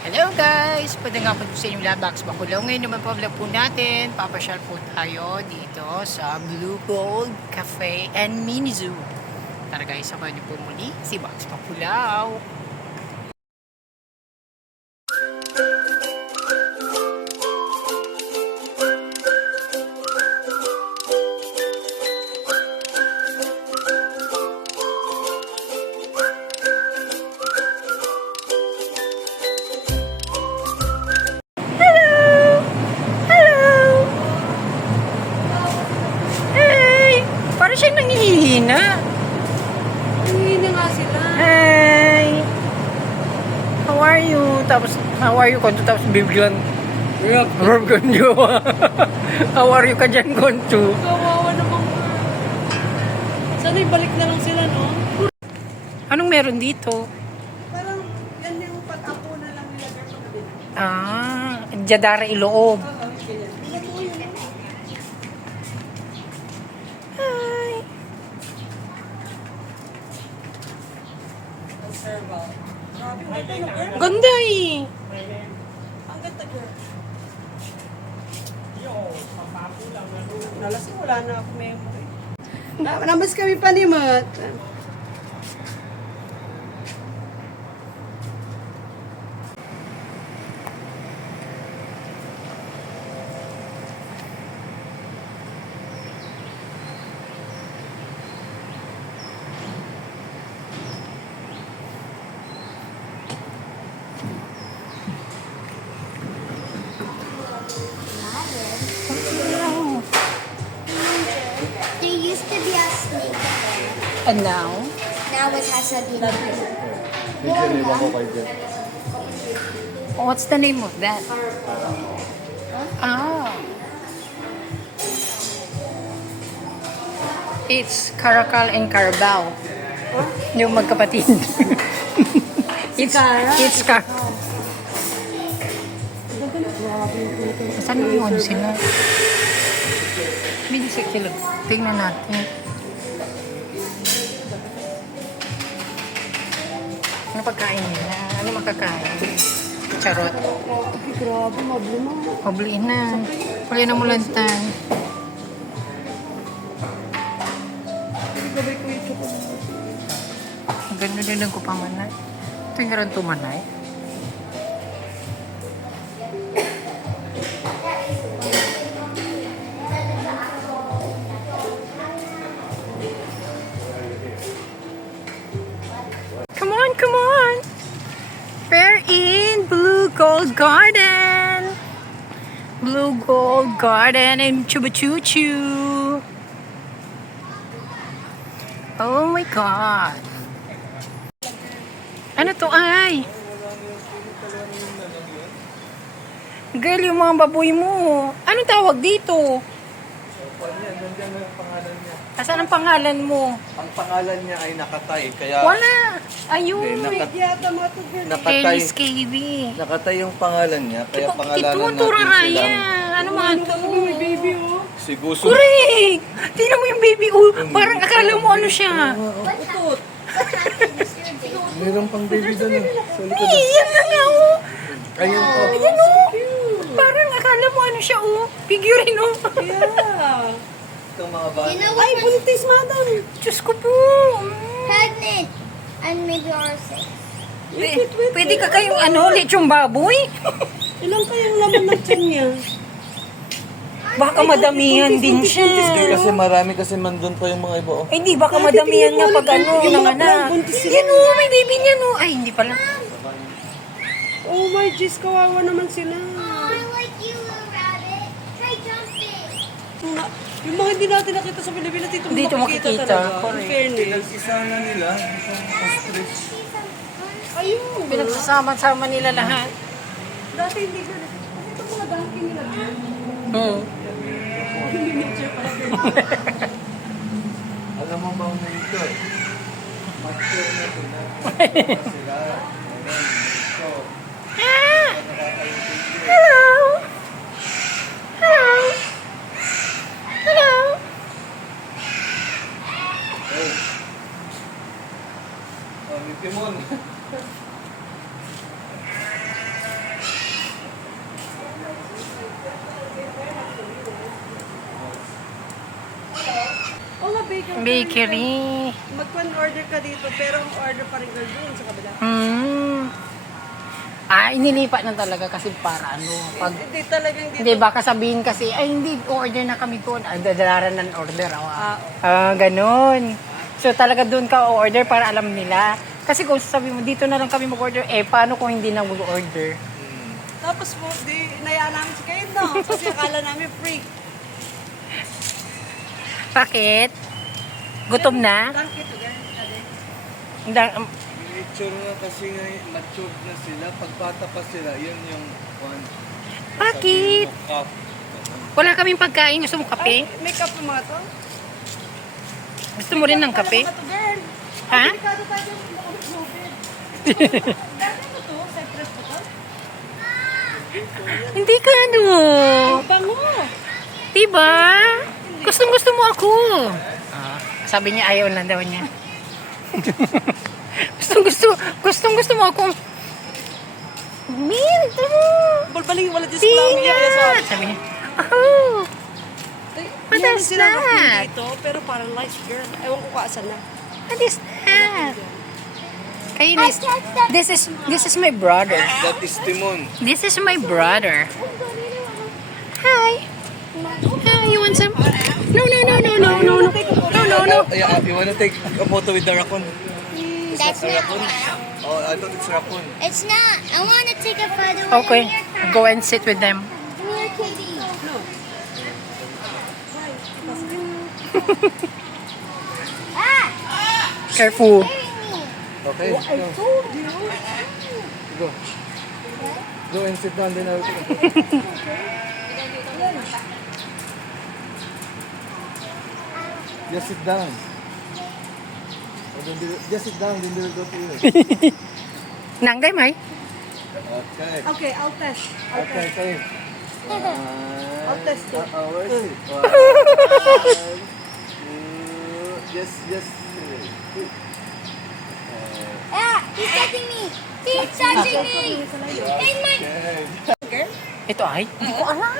Hello guys! Pwede nga po sa inyong Labax Bakulong. Ngayon naman po vlog po natin. Papasyal po tayo dito sa Blue Gold Cafe and Mini Zoo. Tara guys, samahan niyo po muli si Bax Bakulaw. Parang siyang nangihina. Nangihina nga sila. Hi! How are you? How are you? Tapos bibiglang Rob Gonjo. How are you ka dyan, Gonjo? Kawawa naman ka. Sana ibalik na lang sila, no? Anong meron dito? Parang yan yung pag-apo na lang nilagay sa kabila. Jadara Iloob. Hi! Ganda eh! Ang ganda, girl. Nalasing, wala na ako memory. Nabas kami panimot. There used to be a snake there. And now? Now it has a demon. What's the name of that? It's Caracal and Carabao. Yung magkapatid. it's Car. Saan yun sila? Binisik sila. Tingnan natin. Ano pagkain nila? Ano makakain? Charot. Grabe, mabluma. Pabliin na. Puli na mulantan. Gabay ko yung chocolate. Ganda din ang kupamanay. Ito yung rin tumanay. Come on, come on! We're in Blue Gold Garden! Blue Gold Garden and Chuba Choo Choo! Oh my God! Ano to ay? Girl, yung mga baboy mo. Anong tawag dito? Asan ang pangalan mo? Ang pangalan niya ay Nakatay, kaya Wala! Ayun! Hindi, Yata mga to, girl. Nakatay, Ellis KB. Nakatay yung pangalan niya, kaya Ito, pangalanan ito, natin Raya. silang Ano mga to? May baby, oh. si Guso. Correct! Tingnan mo yung baby. Parang akala mo ano siya. Utot. Mayroon pang baby doon sa likod. Eh, yan na nga oh. Ayun po. Ayan oh. Parang akala mo ano siya oh. Figurine oh. Yeah. Itong mga bata. You know Ay, what? buntis, madam. Diyos ko po. Pregnant. And maybe or six. Pwede ka kayong ano, lechong baboy? Ilang kayang laman ng tiyan niya? Baka madamihan din siya. Kasi marami kasi mandun pa yung mga iba. Oh. Eh, hindi, baka madamihan nga pag ano, Yung ng mga anak. buntis sila. Yan oh, may baby niya no. Ay, hindi pala. Oh my jeez, kawawa naman sila. Oh, I like you, little rabbit. Try jumping. Yung mga hindi natin nakita sa Pilipinas, dito Dito makikita, talaga. In correct. fairness. Isa na nila, isang ostrich. Ayun. Pinagsasama-sama nila lahat. Dati hindi ko. Ito mga donkey nila. Alam mo bang na ito eh? Mature na sila. Sila. So, Hello! Hello! Hello! Timon. Bakery. Mag-order ka dito, pero ang order pa rin girl doon sa kabila. Inilipat na talaga kasi para ano. Pag, Hindi talagang dito. hindi, baka sabihin kasi, ay hindi, order na kami doon. Dadalaran ng order. Ganun. So talaga doon ka order para alam nila. Kasi kung sabi mo, dito na lang kami mag-order, paano kung hindi na mag-order? Tapos po, di inayaan namin si Kain, no? Kasi akala namin free. Bakit? Gutom na? Thank you to girl. Mature na kasi nga, matured na sila. Pag bata pa sila, yun yung one. Bakit? Cup. Wala kaming pagkain. Gusto mo kape? May cup ng mga to? Gusto mo rin ng kape? Mga to, girl. Ha? Delikado tayo kung makamit-moved. Dati mo to? Cypress mo to? Hindi ka ano. Bango. Diba? Gusto mo ako. Sabi niya ayaw lang daw niya. gusto mo ako. Mint mo. Balbaling wala diyos ko lang niya. Peanut. Sabi niya, oh. What Meron is silang that? kape dito, pero parang light girl. Ewan ko kaasan na. What is that? Kainis. This is my brother. That is Timon. This is my brother. Hi. You want some? No. Yeah, you wanna take a photo with the raccoon? That's The not. raccoon? Oh, I thought it's raccoon. It's not. I want to take a photo with Okay, a meerkat. go and sit with them. Meerkatty. No. Careful. Scaring me. Okay, I go. told you. Go. Go and sit down din. Just sit down. Just sit down, then they'll go to you. นั่งได้ไหม Okay. Okay, I'll test. Okay, okay. I'll test it. Where is it? One, two, just. He's touching me. He's touching me. In my. Okay. Ito ay? Hindi ko alam.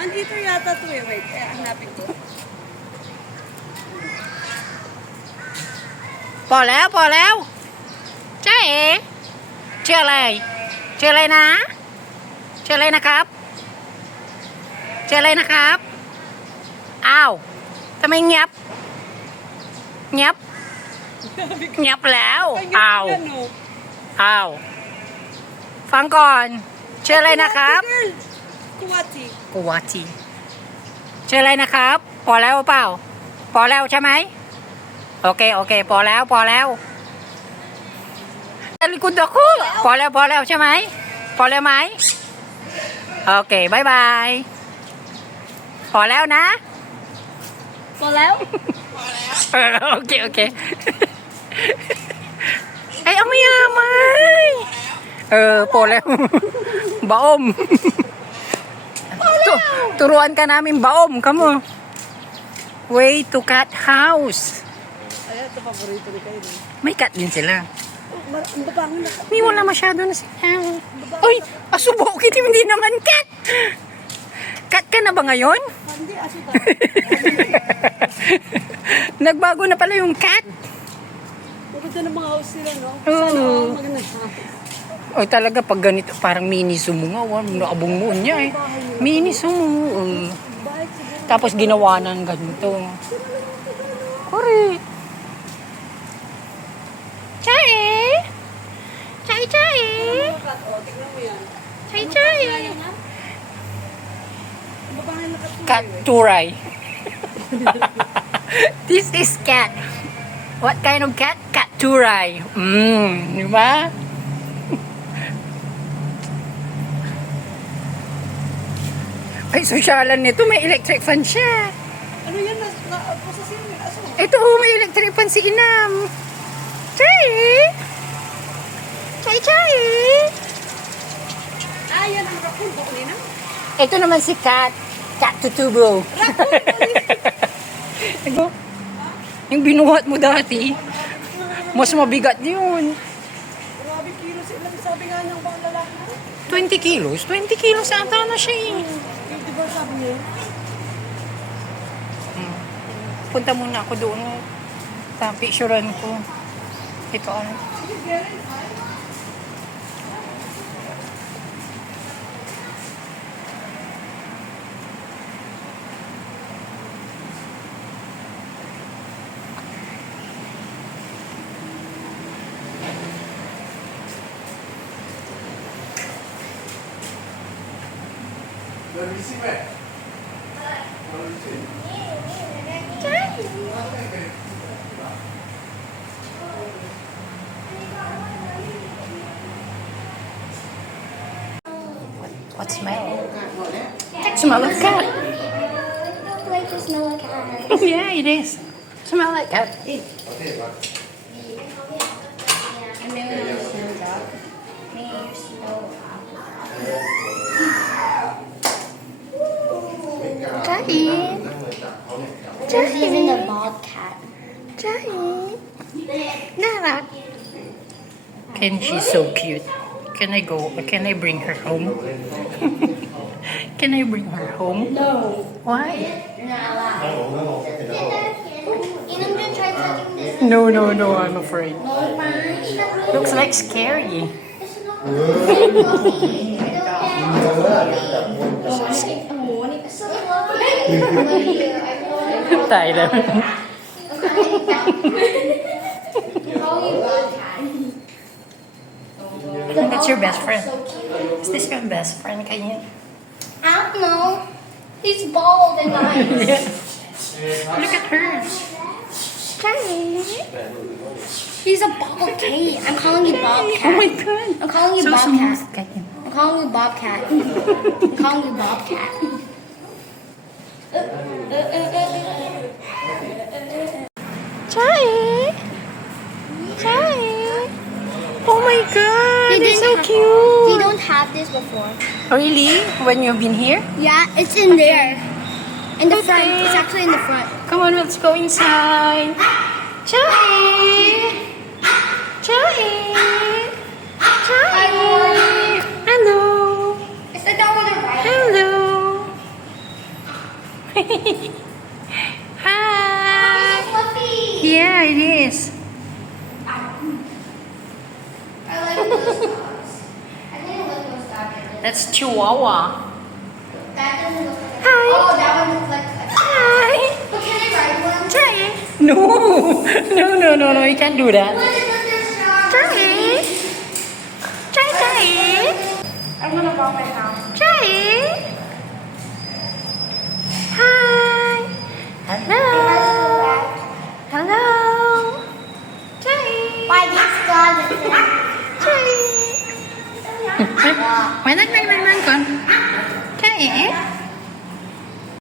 Andito yata to eh. Wait, hanapin ko. พอแล้วใช่เอ๋ชื่ออะไรนะชื่ออะไรนะครับอ้าวทำไมเงียบแล้ว อ้าวฟังก่อนชื่ออะไรนะครับ Kuwati. กูวาจีชื่ออะไรนะครับพอแล้วเปล่าพอแล้วใช่ไหมโอเคพอแล้วlikod akoพอแล้วใช่ไหมพอแล้วไหมโอเคบายบายพอแล้วนะ พอแล้ว โอเคay ang mayamanพอแล้ว baom turuan ka namin baom kamo way to cat house Ayan, ito paborito ni Kain. may cat din sila. Ang babangon na. May wala masyado na sila. Uy, asubo kita hindi naman cat. Cat ka na ba ngayon? Hindi, aso ta. Nagbago na pala yung cat. Maganda ng mga house nila, no? Oo. Sana maganda siya. O talaga pag ganito parang mini sumo nga. Nakabong mo niya eh. Mini sumo. Bakit siguro? Tapos ginawa ng ganito. Correct. Chay! O, tignan mo yan. Chay! Ang babangon na katuloy. Cat turay. This is cat. What kind of cat? Cat turay. Di ba? Ay, sosyalan nito. May electric fan siya. Ano yan? Posasin mo yung aso. Ito, may electric fan si Inam. Chay! Ah, yan ang raccoon ko kanina. Ito naman si Cat. Cat Tutubo. Ito, yung binuhat mo dati, mas mabigat yun. Grabe kilos. Ilang sabi nga ng bang lalaki na? 20 kilos? 20 kilos ata na siya eh. Di ba sabi niya? Punta muna ako doon. Picturean ko. Ito ano. What smell? Smell of cat. Like to smell like cat. Yeah, it is. Smell like cat. Giant. There's even the bobcat. Giant. Narak. Ken, she's so cute. Can I go? Can I bring her home? Can I bring her home? No. Why? You're not allowed. And I'm gonna try touching this. No, no, no, I'm afraid. No, fine. Looks like scary. It's not fluffy. It's so fluffy. Tyler. That's your best friend. Is this your best friend, Kanye? I don't know. He's bald and nice. Look at her. He's a bobcat. I'm calling you bobcat. Oh my god. I'm calling you So bobcat. smooth, Kanye. I'm calling you bobcat. I'm calling you bobcat. Chai. Chai. Oh my god, He it's so didn't We cute. don't have this before. Really? When you've been here? Yeah, it's in there. In the front. Okay. It's actually in the front. Come on, let's go inside. Chai. Chai. Chai. Hello. It's the dog with the right. Hello. Hi. Fluffy. Yeah, it is. I like those dogs. I didn't like those dogs. That's Chihuahua. That doesn't look like. Hi. Oh, that one looks like. Hi. But can I ride one? Chai. No. No, no, no, no. You can't do that. Look at this dog. Chai. Chai, Chai. I'm gonna bomb my house. Chai. Hi. Hello. Hello. Chai. Why these dogs? Chai. Why not run con? Chai.